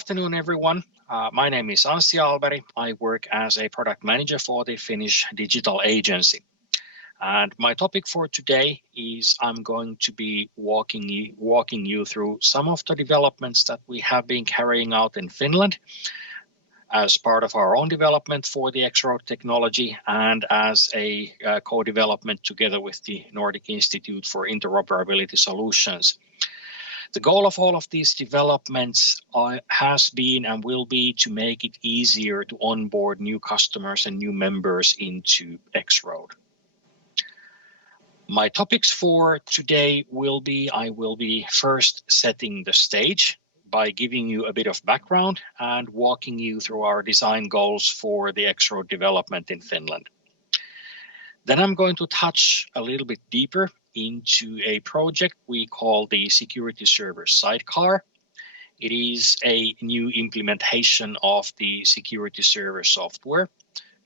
afternoon, everyone. My name is Anssi Ahlberg. I work as a product manager for the Finnish digital agency. And my topic for today is I'm going to be walking you through some of the developments that we have been carrying out in Finland as part of our own development for the XRoad technology and as a co-development together with the Nordic Institute for Interoperability Solutions. The goal of all of these developments has been and will be to make it easier to onboard new customers and new members into XRoad. My topics for today will be, I will be first setting the stage by giving you a bit of background and walking you through our design goals for the XRoad development in Finland. Then I'm going to touch a little bit deeper into a project we call the security server Sidecar. It is a new implementation of the security server software.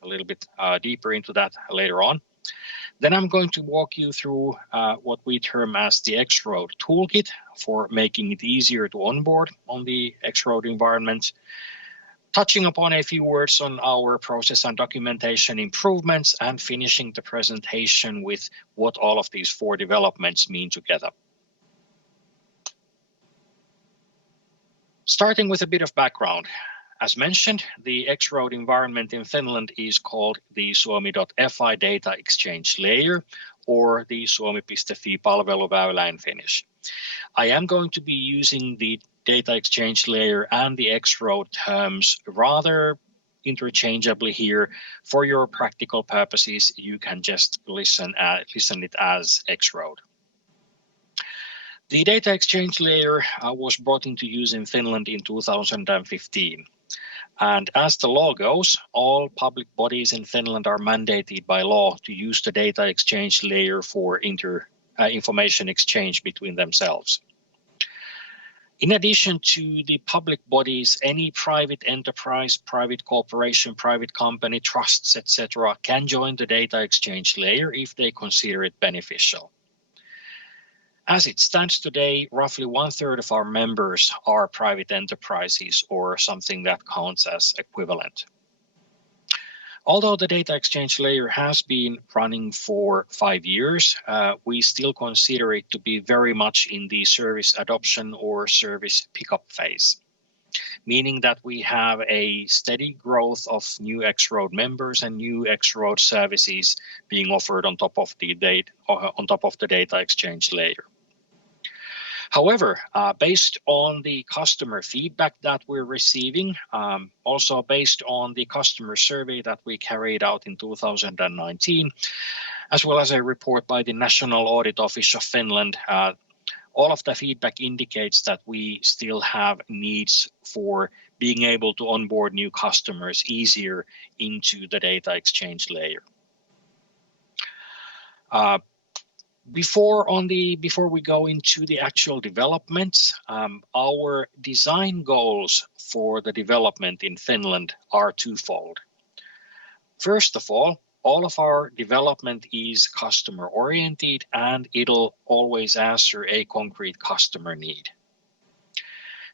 A little bit deeper into that later on. Then I'm going to walk you through what we term as the XRoad toolkit for making it easier to onboard on the XRoad environment. Touching upon a few words on our process and documentation improvements and finishing the presentation with what all of these four developments mean together. Starting with a bit of background. As mentioned, the XRoad environment in Finland is called the Suomi.fi data exchange layer or the Suomi.fi palveluväylä in Finnish. I am going to be using the data exchange layer and the XRoad terms rather interchangeably here. For your practical purposes, you can just listen it as XRoad. The data exchange layer was brought into use in Finland in 2015. And as the law goes, all public bodies in Finland are mandated by law to use the data exchange layer for information exchange between themselves. In addition to the public bodies, any private enterprise, private corporation, private company, trusts, etc. can join the data exchange layer if they consider it beneficial. As it stands today, roughly 1/3 of our members are private enterprises or something that counts as equivalent. Although the data exchange layer has been running for 5 years, we still consider it to be very much in the service adoption or service pickup phase, meaning that we have a steady growth of new XRoad members and new XRoad services being offered on top of the data exchange layer. However, based on the customer feedback that we're receiving, also based on the customer survey that we carried out in 2019, as well as a report by the National Audit Office of Finland, all of the feedback indicates that we still have needs for being able to onboard new customers easier into the data exchange layer. Before we go into the actual developments, our design goals for the development in Finland are twofold. First of all of our development is customer oriented and it'll always answer a concrete customer need.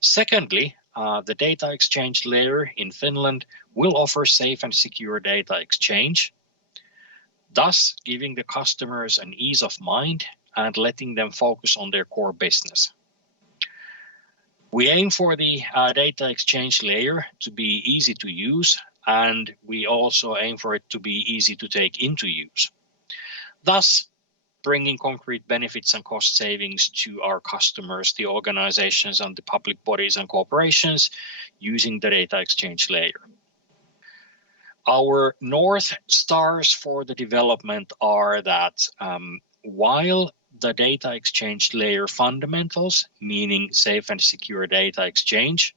Secondly, the data exchange layer in Finland will offer safe and secure data exchange, thus giving the customers an ease of mind and letting them focus on their core business. We aim for the data exchange layer to be easy to use, and we also aim for it to be easy to take into use, thus bringing concrete benefits and cost savings to our customers, the organizations and the public bodies and corporations using the data exchange layer. Our North Stars for the development are that while the data exchange layer fundamentals, meaning safe and secure data exchange,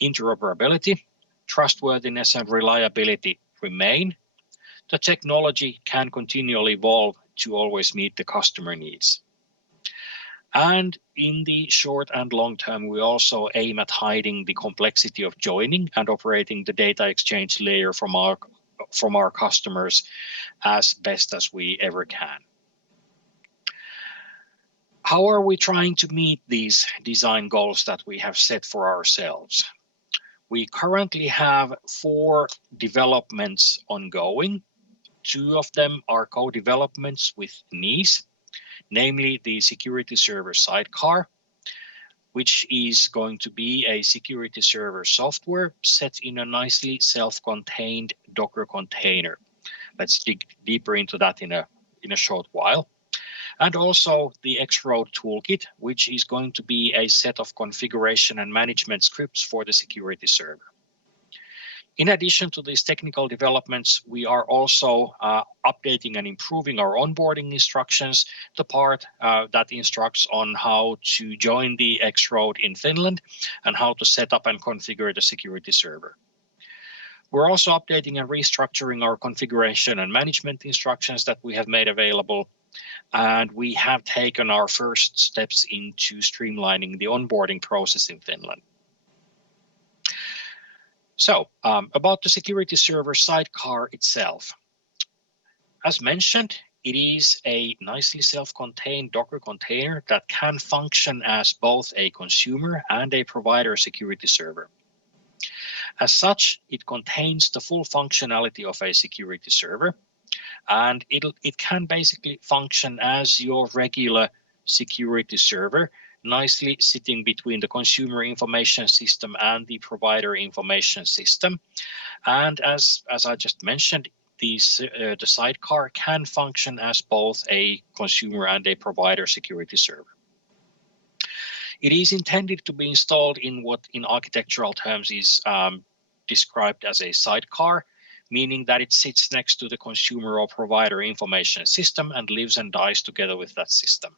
interoperability, trustworthiness and reliability remain, the technology can continually evolve to always meet the customer needs. And in the short and long term, we also aim at hiding the complexity of joining and operating the data exchange layer from our customers as best as we ever can. How are we trying to meet these design goals that we have set for ourselves? We currently have 4 developments ongoing. 2 of them are co-developments with NIS, namely the security server Sidecar, which is going to be a security server software set in a nicely self-contained Docker container. Let's dig deeper into that in a short while. And also the XRoad toolkit, which is going to be a set of configuration and management scripts for the security server. In addition to these technical developments, we are also updating and improving our onboarding instructions, the part that instructs on how to join the XRoad in Finland and how to set up and configure the security server. We're also updating and restructuring our configuration and management instructions that we have made available, and we have taken our first steps into streamlining the onboarding process in Finland. So, about the security server Sidecar itself. As mentioned, it is a nicely self-contained Docker container that can function as both a consumer and a provider security server. As such, it contains the full functionality of a security server, and it can basically function as your regular security server, nicely sitting between the consumer information system and the provider information system. And as I just mentioned, the Sidecar can function as both a consumer and a provider security server. It is intended to be installed in what in architectural terms is described as a sidecar, meaning that it sits next to the consumer or provider information system and lives and dies together with that system.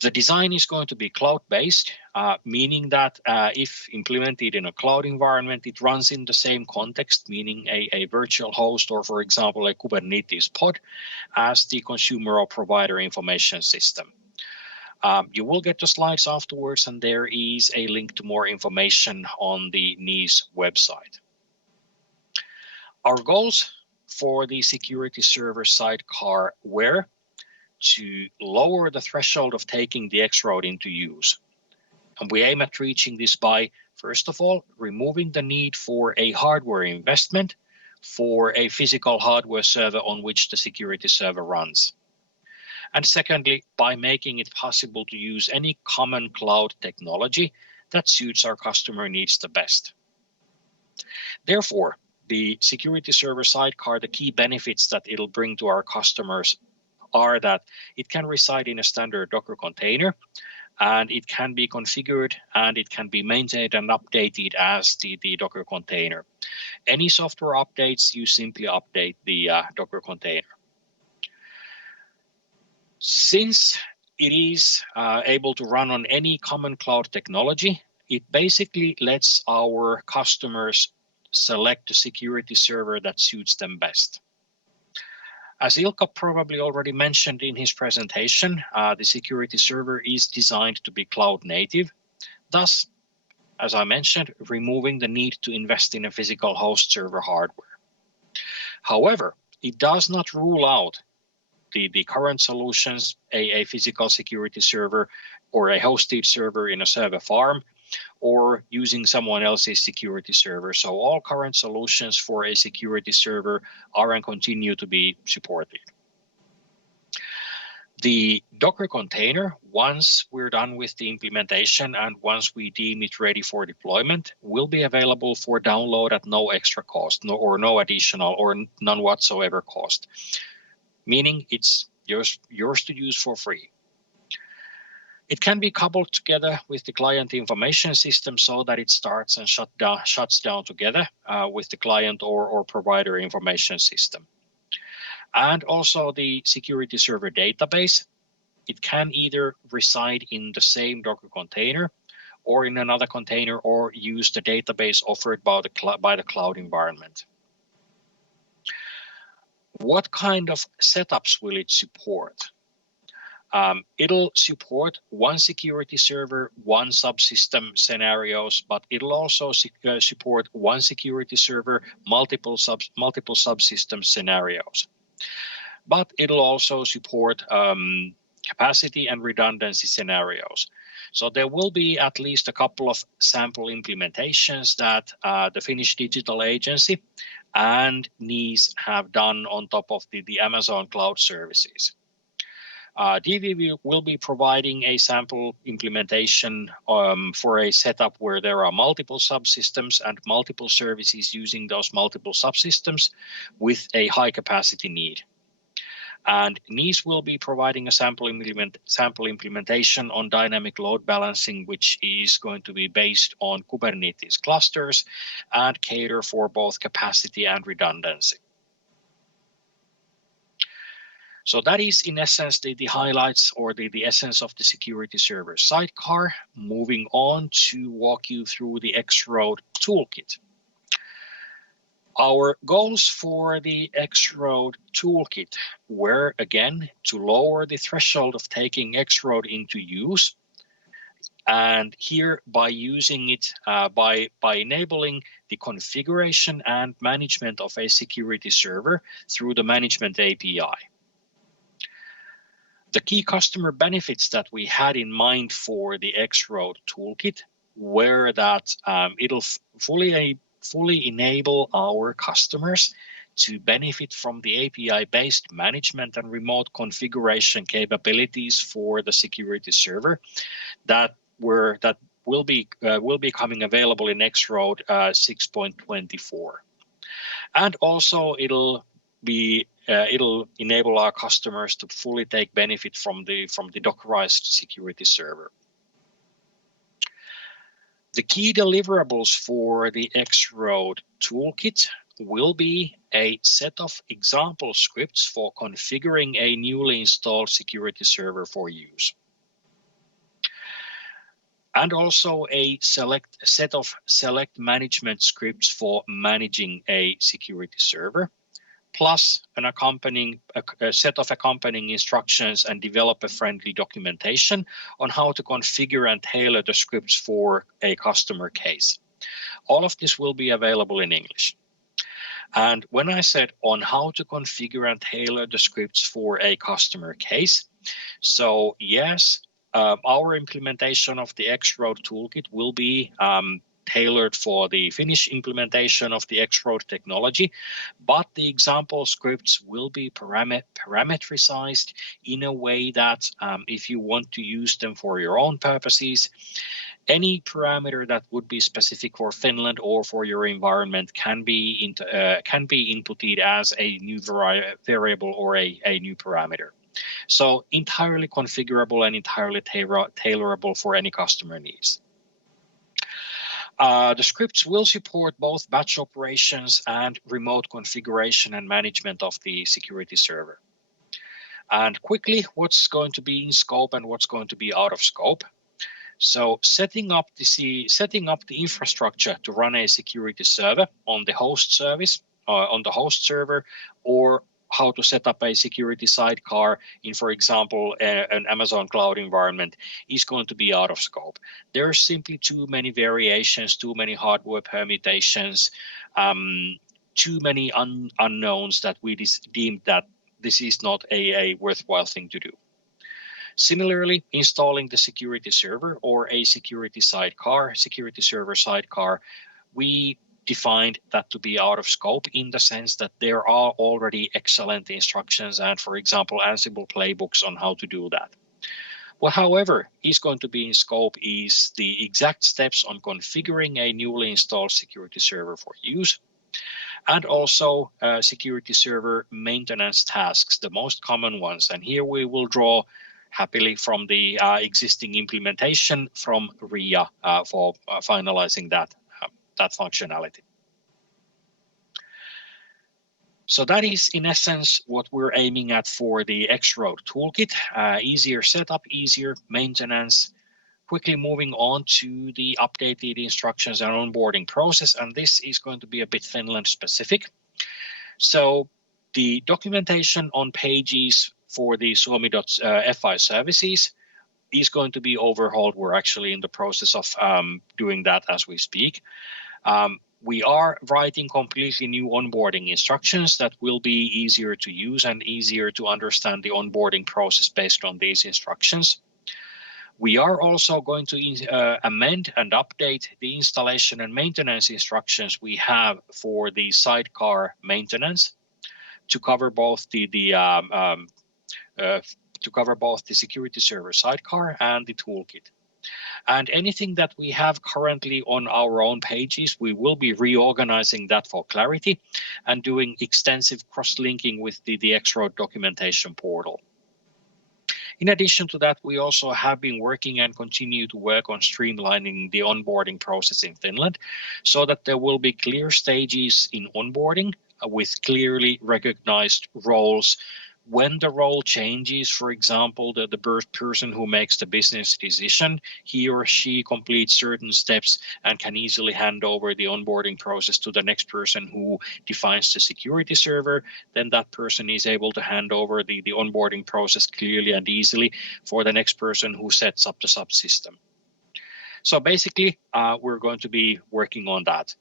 The design is going to be cloud-based, meaning that if implemented in a cloud environment, it runs in the same context, meaning a virtual host or, for example, a Kubernetes pod as the consumer or provider information system. You will get the slides afterwards, and there is a link to more information on the NIS website. Our goals for the security server Sidecar were to lower the threshold of taking the XRoad into use. And we aim at reaching this by, first of all, removing the need for a hardware investment for a physical hardware server on which the security server runs. And secondly, by making it possible to use any common cloud technology that suits our customer needs the best. Therefore, the security server Sidecar, the key benefits that it'll bring to our customers are that it can reside in a standard Docker container, and it can be configured and it can be maintained and updated as the Docker container. Any software updates, you simply update the Docker container. Since it is able to run on any common cloud technology, it basically lets our customers select the security server that suits them best. As Ilkka probably already mentioned in his presentation, the security server is designed to be cloud native, thus, as I mentioned, removing the need to invest in a physical host server hardware. However, it does not rule out the current solutions, a physical security server or a hosted server in a server farm, or using someone else's security server. So all current solutions for a security server are and continue to be supported. The Docker container, once we're done with the implementation and once we deem it ready for deployment, will be available for download at no extra cost, no additional or none whatsoever cost, meaning it's yours to use for free. It can be coupled together with the client information system so that it starts and shuts down together with the client or provider information system. And also the security server database. It can either reside in the same Docker container or in another container or use the database offered by the cloud environment. What kind of setups will it support? It'll support one security server, one subsystem scenarios, but it'll also support one security server, multiple subsystem scenarios. But it'll also support capacity and redundancy scenarios. So there will be at least a couple of sample implementations that the Finnish Digital Agency and NIS have done on top of the Amazon Cloud Services. DV will be providing a sample implementation for a setup where there are multiple subsystems and multiple services using those multiple subsystems with a high capacity need. And NIS will be providing a sample implementation on dynamic load balancing, which is going to be based on Kubernetes clusters and cater for both capacity and redundancy. So that is in essence the highlights or the essence of the security server sidecar. Moving on to walk you through the XRoad toolkit. Our goals for the XRoad toolkit were, again, to lower the threshold of taking XRoad into use. And here, by using it, by enabling the configuration and management of a security server through the management API. The key customer benefits that we had in mind for the XRoad toolkit were that it'll fully enable our customers to benefit from the API-based management and remote configuration capabilities for the security server that will be coming available in XRoad 6.24, and also it'll enable our customers to fully take benefit from the Dockerized security server. The key deliverables for the XRoad toolkit will be a set of example scripts for configuring a newly installed security server for use. And also a set of select management scripts for managing a security server, plus a set of accompanying instructions and developer-friendly documentation on how to configure and tailor the scripts for a customer case. All of this will be available in English. And when I said on how to configure and tailor the scripts for a customer case, so yes, our implementation of the XRoad toolkit will be tailored for the Finnish implementation of the XRoad technology, but the example scripts will be parameterized in a way that if you want to use them for your own purposes, any parameter that would be specific for Finland or for your environment can be inputted as a new variable or a new parameter. So entirely configurable and entirely tailorable for any customer needs. The scripts will support both batch operations and remote configuration and management of the security server. And quickly, what's going to be in scope and what's going to be out of scope. So setting up the infrastructure to run a security server on the host service, on the host server, or how to set up a security sidecar in, for example, an Amazon cloud environment is going to be out of scope. There are simply too many variations, too many hardware permutations, too many unknowns that we deemed that this is not a worthwhile thing to do. Similarly, installing the security server or a security server sidecar, we defined that to be out of scope in the sense that there are already excellent instructions and, for example, Ansible playbooks on how to do that. What, however, is going to be in scope is the exact steps on configuring a newly installed security server for use, and also security server maintenance tasks, the most common ones. And here we will draw happily from the existing implementation from RIA for finalizing that functionality. So that is in essence what we're aiming at for the XRoad toolkit. Easier setup, easier maintenance. Quickly moving on to the updated instructions and onboarding process, and this is going to be a bit Finland specific. So the documentation on pages for the Suomi.fi services is going to be overhauled. We're actually in the process of doing that as we speak. We are writing completely new onboarding instructions that will be easier to use and easier to understand the onboarding process based on these instructions. We are also going to amend and update the installation and maintenance instructions we have for the Sidecar maintenance to cover both the security server Sidecar and the toolkit. And anything that we have currently on our own pages, we will be reorganizing that for clarity and doing extensive cross-linking with the XRoad documentation portal. In addition to that, we also have been working and continue to work on streamlining the onboarding process in Finland so that there will be clear stages in onboarding with clearly recognized roles. When the role changes, for example, the person who makes the business decision, he or she completes certain steps and can easily hand over the onboarding process to the next person who defines the security server. Then that person is able to hand over the onboarding process clearly and easily for the next person who sets up the subsystem. So basically, we're going to be working on that.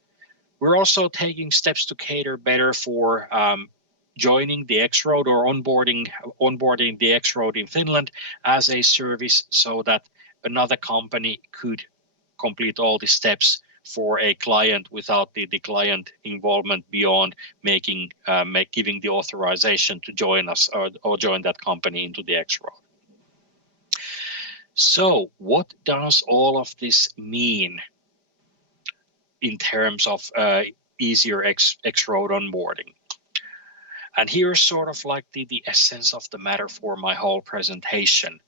We're also taking steps to cater better for joining the XRoad or onboarding the XRoad in Finland as a service so that another company could complete all the steps for a client without the client involvement beyond giving the authorization to join us or join that company into the XRoad. So what does all of this mean in terms of easier XRoad onboarding? And here's sort of like the essence of the matter for my whole presentation.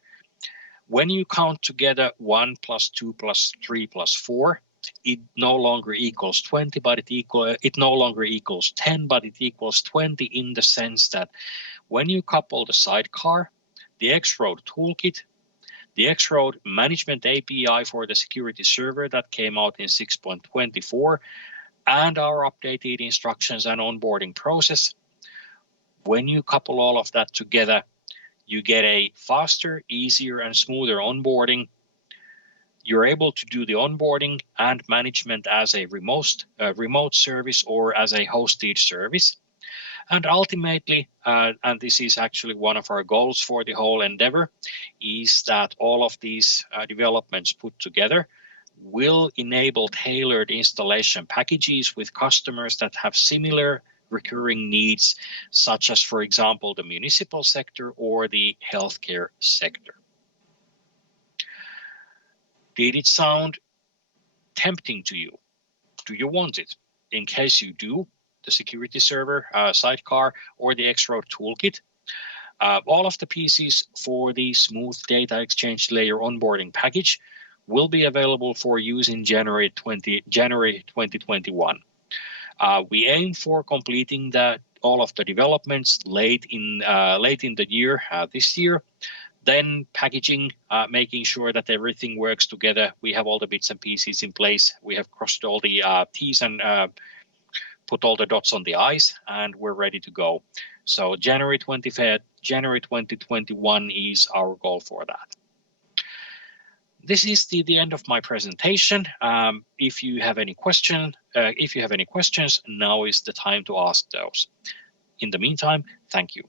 When you count together 1 + 2 + 3 + 4, it no longer equals 20, but it no longer equals 10, but it equals 20 in the sense that when you couple the Sidecar, the XRoad toolkit, the XRoad management API for the security server that came out in 6.24, and our updated instructions and onboarding process, when you couple all of that together, you get a faster, easier, and smoother onboarding. You're able to do the onboarding and management as a remote service or as a hosted service. And ultimately, and this is actually one of our goals for the whole endeavor, is that all of these developments put together will enable tailored installation packages with customers that have similar recurring needs, such as, for example, the municipal sector or the healthcare sector. Did it sound tempting to you? Do you want it? In case you do, the security server, Sidecar, or the XRoad toolkit, all of the pieces for the smooth data exchange layer onboarding package will be available for use in January 2021. We aim for completing all of the developments late in the year this year. Then packaging, making sure that everything works together. We have all the bits and pieces in place. We have crossed all the T's and put all the dots on the I's, and we're ready to go. So January 2021 is our goal for that. This is the end of my presentation. If you have any questions, now is the time to ask those. In the meantime, thank you.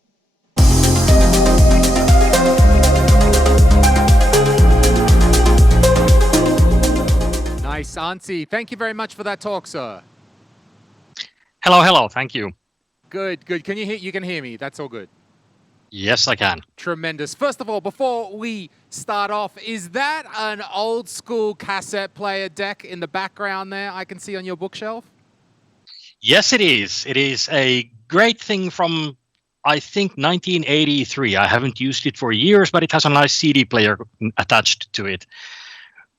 Nice, Anssi. Thank you very much for that talk, sir. Hello. Thank you. Good. Can you can hear me? That's all good. Yes, I can. Tremendous. First of all, before we start off, is that an old school cassette player deck in the background there I can see on your bookshelf? Yes, it is. It is a great thing from, I think, 1983. I haven't used it for years, but it has a nice CD player attached to it.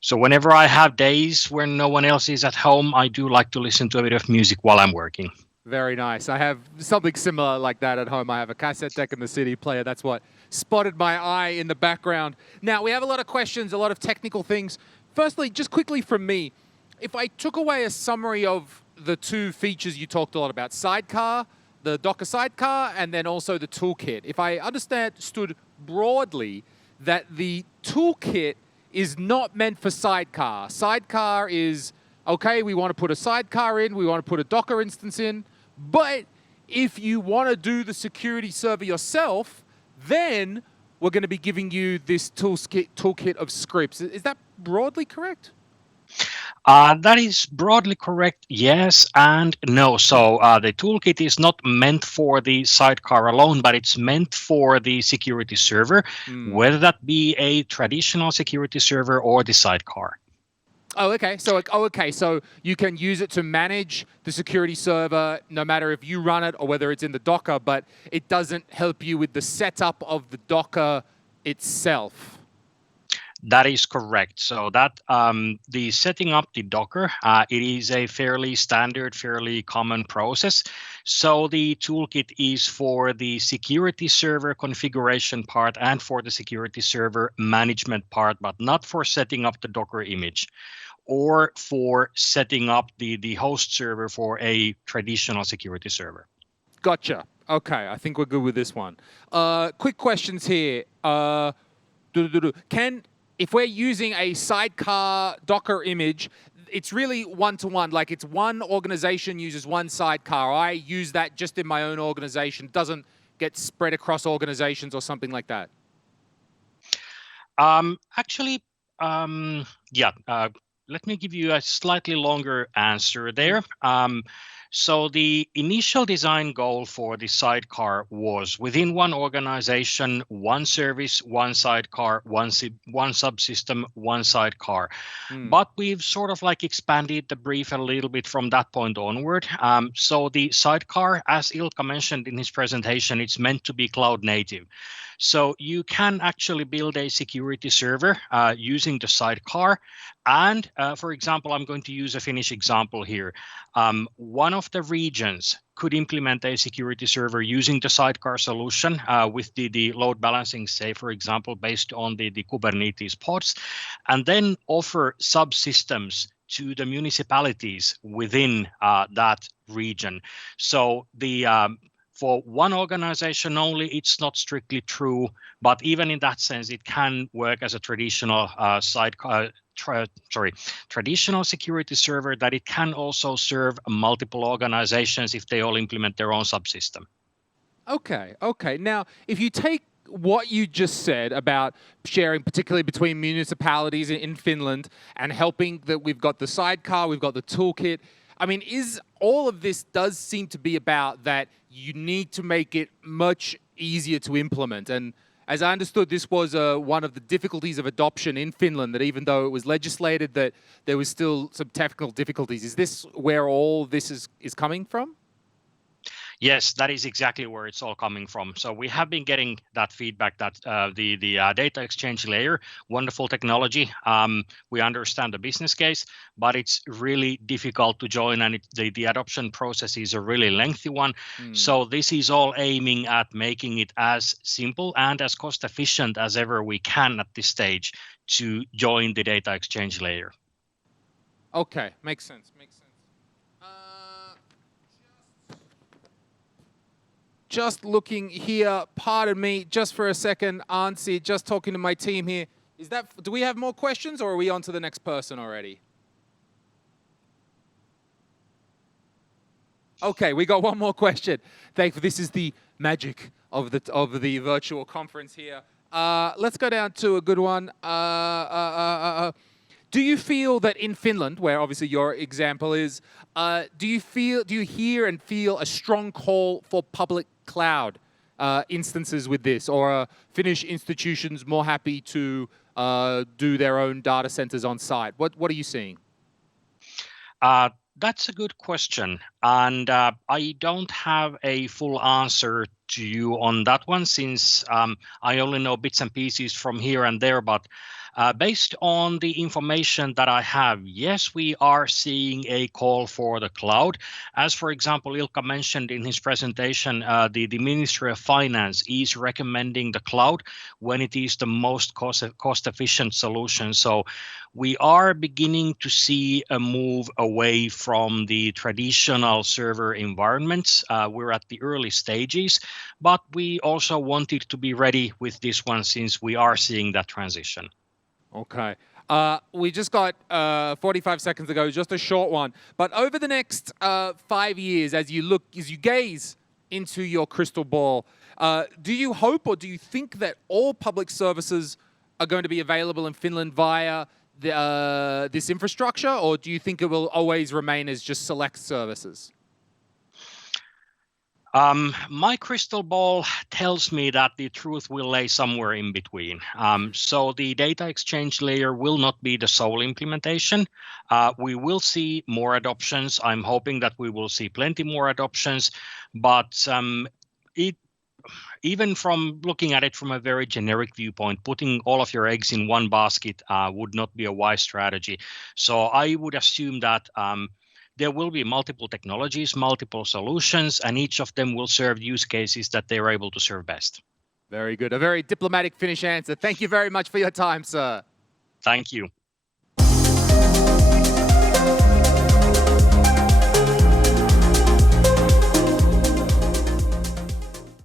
So whenever I have days when no one else is at home, I do like to listen to a bit of music while I'm working. Very nice. I have something similar like that at home. I have a cassette deck and the CD player. That's what spotted my eye in the background. Now, we have a lot of questions, a lot of technical things. Firstly, just quickly from me, if I took away a summary of the two features you talked a lot about, Sidecar, the Docker Sidecar, and then also the toolkit. If I understood broadly that the toolkit is not meant for Sidecar. Sidecar is, okay, we want to put a Sidecar in, we want to put a Docker instance in, but if you want to do the security server yourself, then we're going to be giving you this toolkit of scripts. Is that broadly correct? That is broadly correct, yes and no. So the toolkit is not meant for the sidecar alone, but it's meant for the security server, whether that be a traditional security server or the sidecar. Oh, okay. So you can use it to manage the security server, no matter if you run it or whether it's in the Docker, but it doesn't help you with the setup of the Docker itself. That is correct. So that the setting up the Docker, it is a fairly standard, fairly common process. So the toolkit is for the security server configuration part and for the security server management part, but not for setting up the Docker image or for setting up the host server for a traditional security server. Gotcha. Okay, I think we're good with this one. Quick questions here. If we're using a sidecar Docker image, it's really one-to-one. Like it's one organization uses one sidecar. I use that just in my own organization. It doesn't get spread across organizations or something like that. Let me give you a slightly longer answer there. So the initial design goal for the sidecar was within one organization, one service, one sidecar, one subsystem, one sidecar. But we've sort of like expanded the brief a little bit from that point onward. So the sidecar, as Ilkka mentioned in his presentation, it's meant to be cloud native. So you can actually build a security server using the sidecar. And for example, I'm going to use a Finnish example here. One of the regions could implement a security server using the sidecar solution with the load balancing, say, for example, based on the Kubernetes pods, and then offer subsystems to the municipalities within that region. So for one organization only, it's not strictly true, but even in that sense, it can work as a traditional traditional security server that it can also serve multiple organizations if they all implement their own subsystem. Okay. Now, if you take what you just said about sharing, particularly between municipalities in Finland, and helping that we've got the sidecar, we've got the toolkit. I mean, all of this does seem to be about that you need to make it much easier to implement. And as I understood, this was one of the difficulties of adoption in Finland, that even though it was legislated, that there was still some technical difficulties. Is this where all this is coming from? Yes, that is exactly where it's all coming from. So we have been getting that feedback that the data exchange layer, wonderful technology. We understand the business case, but it's really difficult to join, and the adoption process is a really lengthy one. So this is all aiming at making it as simple and as cost efficient as ever we can at this stage to join the data exchange layer. Okay, makes sense. Just looking here, pardon me, just for a second, Anssi, just talking to my team here. Do we have more questions, or are we on to the next person already? Okay, we got one more question. Thankfully, this is the magic of the virtual conference here. Let's go down to a good one. Do you feel that in Finland, where obviously your example is, do you hear and feel a strong call for public cloud instances with this, or are Finnish institutions more happy to do their own data centers on site? What are you seeing? That's a good question, and I don't have a full answer to you on that one, since I only know bits and pieces from here and there, but based on the information that I have, yes, we are seeing a call for the cloud. As for example, Ilkka mentioned in his presentation, the Ministry of Finance is recommending the cloud when it is the most cost-efficient solution. So we are beginning to see a move away from the traditional server environments. We're at the early stages, but we also wanted to be ready with this one since we are seeing that transition. Okay. We just got 45 seconds ago, just a short one. But over the next 5 years, as you gaze into your crystal ball, Do you hope or do you think that all public services are going to be available in Finland via this infrastructure, or do you think it will always remain as just select services? My crystal ball tells me that the truth will lay somewhere in between. So the data exchange layer will not be the sole implementation. We will see more adoptions. I'm hoping that we will see plenty more adoptions, but even from looking at it from a very generic viewpoint, putting all of your eggs in one basket would not be a wise strategy. So I would assume that there will be multiple technologies, multiple solutions, and each of them will serve use cases that they are able to serve best. Very good. A very diplomatic Finnish answer. Thank you very much for your time, sir. Thank you.